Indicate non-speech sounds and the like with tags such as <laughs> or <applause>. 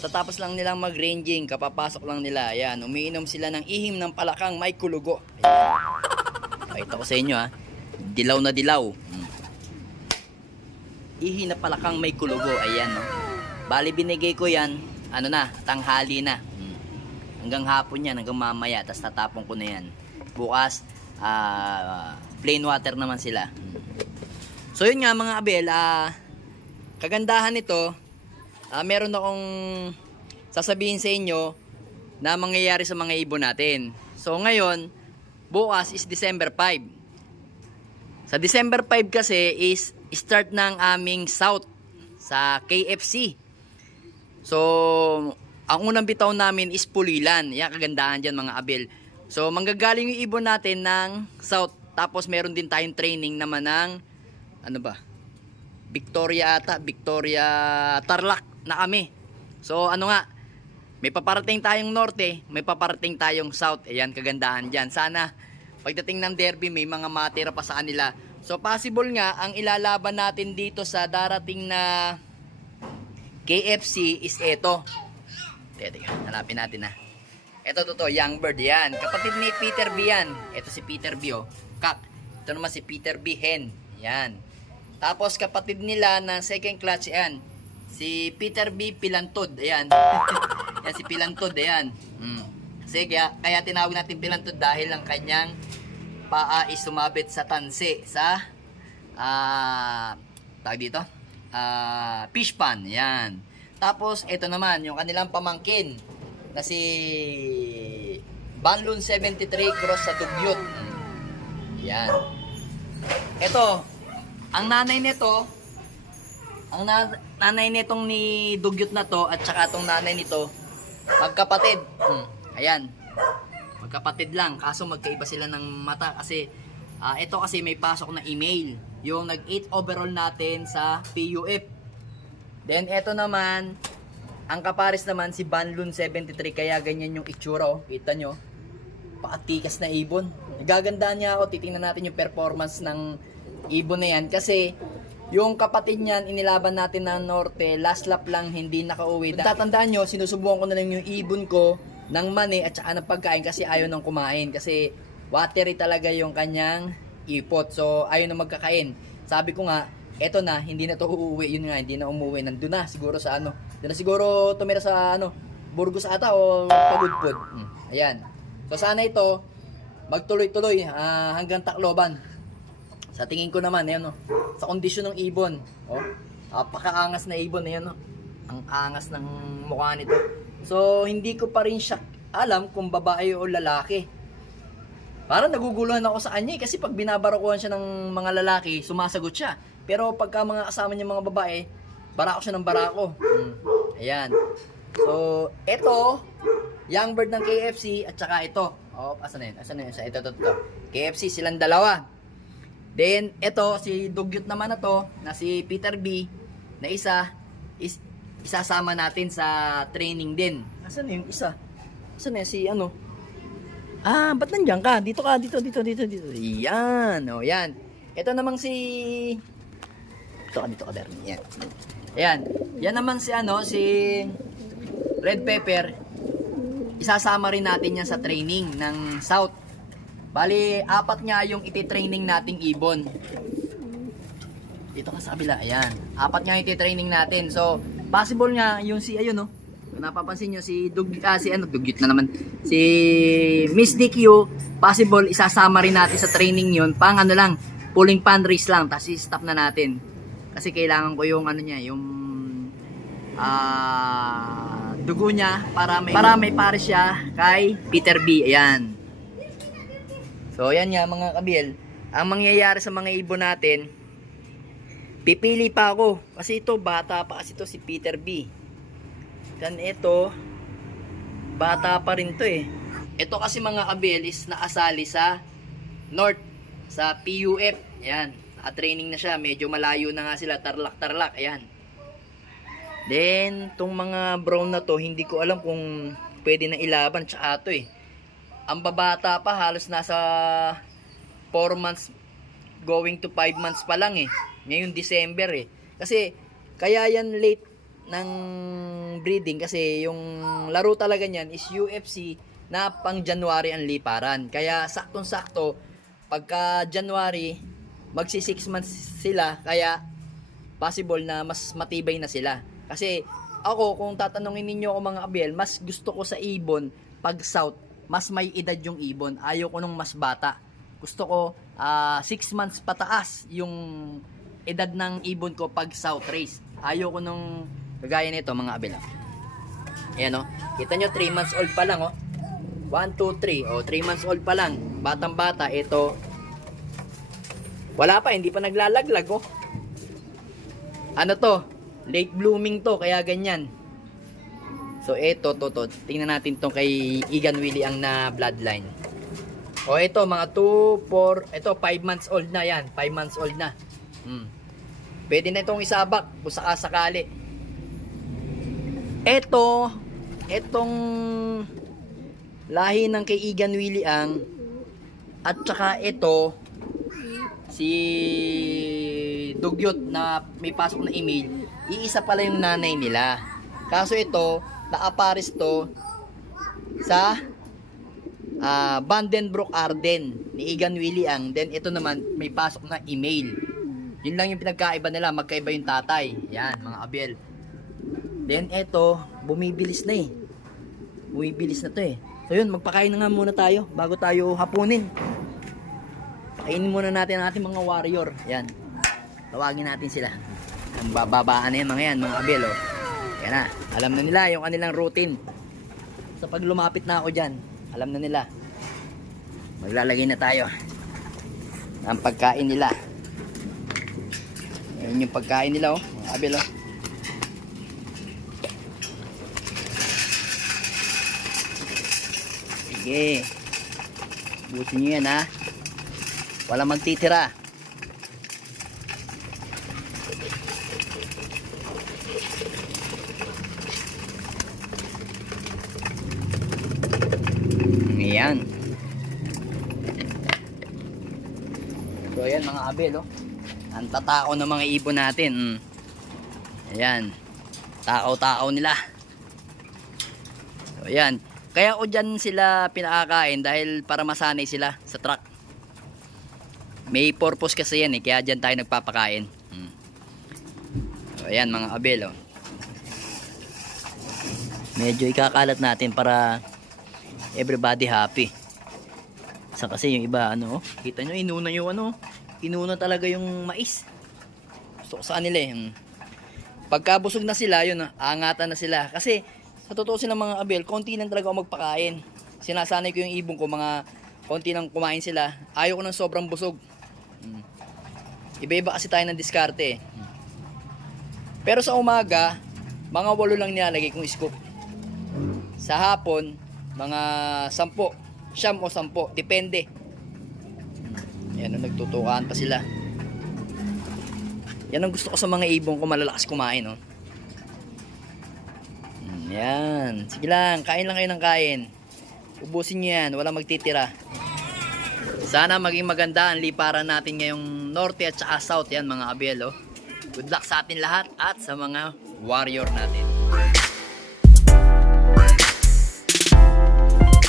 Katatapos lang nilang mag-ranging, kapapasok lang nila. Ayan, umiinom sila ng ihim ng palakang may kulugo. Pakita ko sa inyo ha. Dilaw na dilaw. Mm. Ihi na palakang may kulugo. Ayan no. Bali binigay ko yan, ano na, tanghali na. Mm. Hanggang hapon yan, hanggang mamaya. Tapos tatapon ko na yan. Bukas, ah, plain water naman sila. Mm. So yun nga mga abel, ah, kagandahan nito, ah, meron akong sasabihin sa inyo na mangyayari sa mga ibon natin. So ngayon, bukas is December 5. Sa December 5 kasi is start ng aming South sa KFC. So, ang unang bitaw namin is Pulilan. Yan, kagandahan dyan mga abel. So, manggagaling yung ibon natin ng South. Tapos, meron din tayong training naman ng, ano ba? Victoria ata, Victoria Tarlac na kami. So, ano nga, may paparating tayong norte, may paparating tayong south. Ayan, kagandahan dyan. Sana, pagdating ng derby, may mga matira pa sa kanila. So, possible nga, ang ilalaban natin dito sa darating na KFC is ito. Teka, teka, hanapin natin ha. Ito, to, to, Young Bird, yan. Kapatid ni Peter B yan. Ito si Peter B, oh. Kak. Ito naman si Peter B. Hen. Yan. Tapos, kapatid nila na second clutch, yan. Si Peter B. Pilantod, ayan. <laughs> yan, si Pilantod, ayan. Mm. Kasi kaya, kaya tinawag natin Pilantod dahil ang kanyang paa is sumabit sa tansi, sa, ah, tawag dito, ah, fish pan, yan. Tapos, ito naman, yung kanilang pamangkin, na si Banlun 73 cross sa Dugyot. Yan. Ito, ang nanay nito, ang na- nanay nitong ni Dugyot na to at saka tong nanay nito, magkapatid. Hmm. Ayan. Magkapatid lang, kaso magkaiba sila ng mata kasi ah, ito kasi may pasok na email. Yung nag-8 overall natin sa PUF. Then ito naman, ang kapares naman si Banlun 73 kaya ganyan yung itsura oh. Kita nyo? Paatikas na ibon. Nagagandaan niya ako. Titingnan natin yung performance ng ibon na yan. Kasi yung kapatid niyan, inilaban natin ng norte. Last lap lang, hindi nakauwi. Tatandaan nyo, sinusubukan ko na lang yung ibon ko ng mani at saka ng pagkain kasi ayaw nang kumain. Kasi watery talaga yung kanyang ipot. So, ayaw na magkakain. Sabi ko nga, eto na, hindi na to uuwi. Yun nga, hindi na umuwi. Nandun na, siguro sa ano. Doon na siguro tumira sa ano, Burgos ata o Pagudpud. Hmm, ayan. So, sana ito, magtuloy-tuloy ah, hanggang Tacloban. Sa tingin ko naman, ayan o. Sa kondisyon ng ibon. Oh, napakaangas na ibon, ayan o. Ang angas ng mukha nito. So, hindi ko pa rin siya alam kung babae o lalaki. Parang naguguluhan ako sa kanya eh, kasi pag binabarakuhan siya ng mga lalaki, sumasagot siya. Pero pagka mga kasama niya mga babae, barako siya ng barako. Mm. Ayan. So, ito, young bird ng KFC at saka ito. Oh, asan na yun? Asan na yun? Ito, ito, ito. KFC, silang dalawa. Then, ito, si Dugyot naman na to, na si Peter B, na isa, is, isasama natin sa training din. Asan na yung isa? Asan na si ano? Ah, ba't nandiyan ka? Dito ka, dito, dito, dito, dito. Yan, o, yan. Ito namang si... Dito ka, dito ka, Bernie. Yan. Yan. Yan naman si ano, si Red Pepper. Isasama rin natin yan sa training ng South. Bali, apat nga yung iti-training nating ibon. Dito ka sa kabila, ayan. Apat nga iti-training natin. So, possible nga yung si, ayun no, kung napapansin nyo, si Dug, ah, si ano, Dugyot na naman, si Miss DQ, possible isasama rin natin sa training yun, pang ano lang, pulling pan race lang, tapos i-stop na natin. Kasi kailangan ko yung ano niya, yung ah dugo niya para may para may pares siya kay Peter B. Ayan. So, ayan nga mga kabil. Ang mangyayari sa mga ibon natin, pipili pa ako. Kasi ito, bata pa kasi ito si Peter B. Then ito, bata pa rin to eh. Ito kasi mga kabil is nakasali sa North, sa PUF. Ayan, naka-training na siya. Medyo malayo na nga sila, tarlak-tarlak. Ayan. Then, tong mga brown na to, hindi ko alam kung pwede na ilaban. Tsaka to eh. Ang babata pa, halos nasa 4 months going to 5 months pa lang eh. Ngayon December eh. Kasi, kaya yan late ng breeding kasi yung laro talaga niyan is UFC na pang January ang liparan. Kaya saktong-sakto pagka January magsi 6 months sila kaya possible na mas matibay na sila. Kasi ako kung tatanungin ninyo ako mga abel, mas gusto ko sa ibon pag south, mas may edad yung ibon. Ayaw ko nung mas bata. Gusto ko 6 months pataas yung edad ng ibon ko pag south race. Ayaw ko nung kagaya nito mga abel. Ayan o. Kita nyo 3 months old pa lang o. 1, 2, 3. O 3 months old pa lang. Batang bata. Ito. Wala pa. Hindi pa naglalaglag o. Ano to? Late blooming to. Kaya ganyan. So ito, to, to. Tingnan natin tong kay Igan Willie ang na bloodline. O ito, mga 2, 4, ito 5 months old na yan. 5 months old na. Hmm. Pwede na itong isabak kung sakasakali. Ito, etong lahi ng kay Igan Willie ang at saka ito si Dugyot na may pasok na email, iisa pala yung nanay nila. Kaso ito, naapares to sa ah Vandenbroek Arden ni Igan Willie ang then ito naman may pasok na email. Yun lang yung pinagkaiba nila, magkaiba yung tatay. Yan, mga abel. Then ito, bumibilis na eh. Bumibilis na to eh. So yun, magpakain na nga muna tayo bago tayo hapunin. Kainin muna natin ang ating mga warrior. Yan. Tawagin natin sila. Ang bababaan na yan mga yan, mga abel oh. Yan na. Alam na nila yung kanilang routine. Sa pag lumapit na ako dyan, alam na nila. Maglalagay na tayo. Ang pagkain nila. Yan yung pagkain nila oh. Mga abel oh. Sige. Busin nyo yan ha. Wala magtitira. Ayan. So ayan mga abel oh. Ang tatao ng mga ibon natin. Mm. Ayan. Tao-tao nila. So ayan. Kaya ko dyan sila pinakakain dahil para masanay sila sa truck. May purpose kasi yan eh, kaya dyan tayo nagpapakain. Hmm. So, ayan mga abel oh. Medyo ikakalat natin para everybody happy. Sa kasi yung iba ano, kita nyo inuna yung ano, inuna talaga yung mais. Gusto ko sa kanila eh. Hmm. Pagkabusog na sila, yun, angatan na sila. Kasi sa totoo silang mga abel, konti lang talaga ako magpakain. Sinasanay ko yung ibon ko, mga konti lang kumain sila. Ayaw ko ng sobrang busog. Mm. Iba-iba kasi tayo ng diskarte eh. Pero sa umaga, mga walo lang nilalagay kong scoop. Sa hapon, mga sampo. Siyam o sampo. Depende. Yan ang nagtutukaan pa sila. Yan ang gusto ko sa mga ibon ko malalakas kumain. Oh. Mm, Yan. Sige lang, kain lang kayo ng kain. Ubusin nyo yan, wala magtitira. Sana maging maganda ang liparan natin ngayong norte at saka south yan mga abel. Oh. Good luck sa atin lahat at sa mga warrior natin.